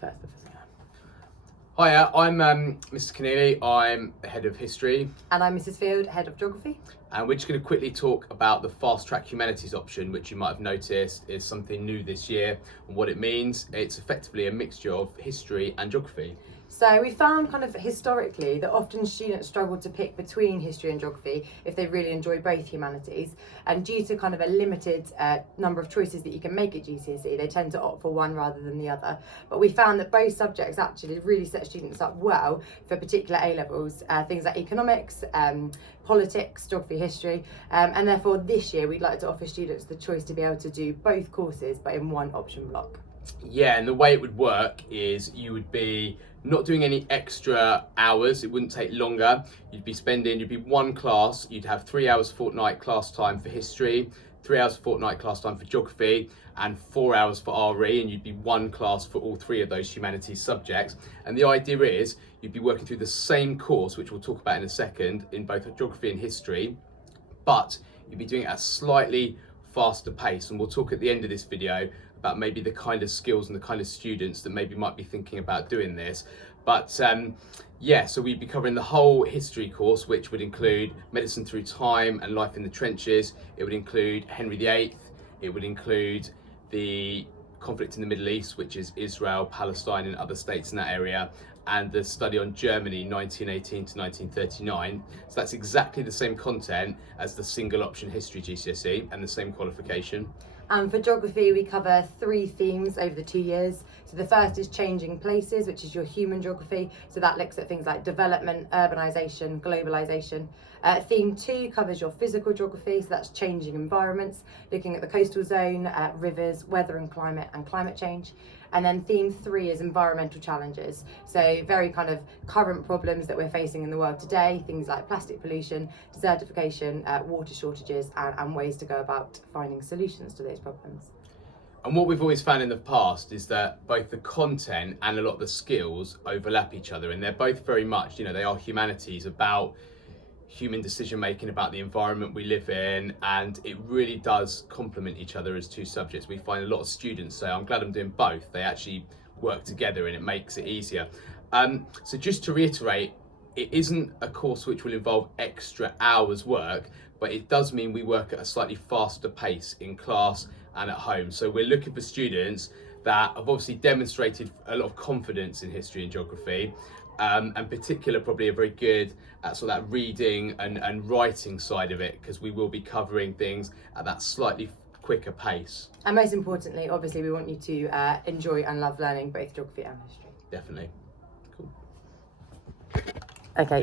first professor. Hiya, I'm Mr. Keneally. I'm the head of history. And I'm Mrs. Field, head of geography. And we're just going to quickly talk about the fast track humanities option, which you might have noticed is something new this year. And what it means, it's effectively a mixture of history and geography. So we found kind of historically that often students struggle to pick between history and geography if they really enjoy both humanities. And due to kind of a limited number of choices that you can make at GCSE, they tend to opt for one rather than the other. But we found that both subjects actually really set students up well for particular A-levels, things like economics, politics, geography, history. And therefore this year we'd like to offer students the choice to be able to do both courses but in one option block. Yeah, and the way it would work is you would be not doing any extra hours. It wouldn't take longer. You'd be one class. You'd have 3 hours fortnight class time for history, 3 hours fortnight class time for geography, and 4 hours for RE, and you'd be one class for all three of those humanities subjects. And the idea is you'd be working through the same course, which we'll talk about in a second, in both geography and history, but you'd be doing it at a slightly faster pace. And we'll talk at the end of this video about maybe the kind of skills and the kind of students that maybe might be thinking about doing this. But yeah, so we'd be covering the whole history course, which would include medicine through time and life in the trenches. It would include Henry VIII. It would include the conflict in the Middle East, which is Israel, Palestine and other states in that area, and the study on Germany 1918 to 1939. So that's exactly the same content as the single option history GCSE and the same qualification. And for geography, we cover 3 themes over the 2 years. So the first is changing places, which is your human geography. So that looks at things like development, urbanisation, globalisation. Theme 2 covers your physical geography. So that's changing environments, looking at the coastal zone, rivers, weather and climate change. And then theme 3 is environmental challenges. So very kind of current problems that we're facing in the world today, things like plastic pollution, desertification, water shortages, and ways to go about finding solutions to those problems. And what we've always found in the past is that both the content and a lot of the skills overlap each other, and they're both very much, they are humanities about human decision making, about the environment we live in, and it really does complement each other as two subjects. We find a lot of students say, I'm glad I'm doing both. They actually work together and it makes it easier. So just to reiterate, it isn't a course which will involve extra hours work, but it does mean we work at a slightly faster pace in class and at home. So we're looking for students that have obviously demonstrated a lot of confidence in history and geography, and particular probably are very good at sort of that reading and writing side of it, because we will be covering things at that slightly quicker pace. And most importantly, obviously, we want you to enjoy and love learning both geography and history. Definitely. Cool. Okay.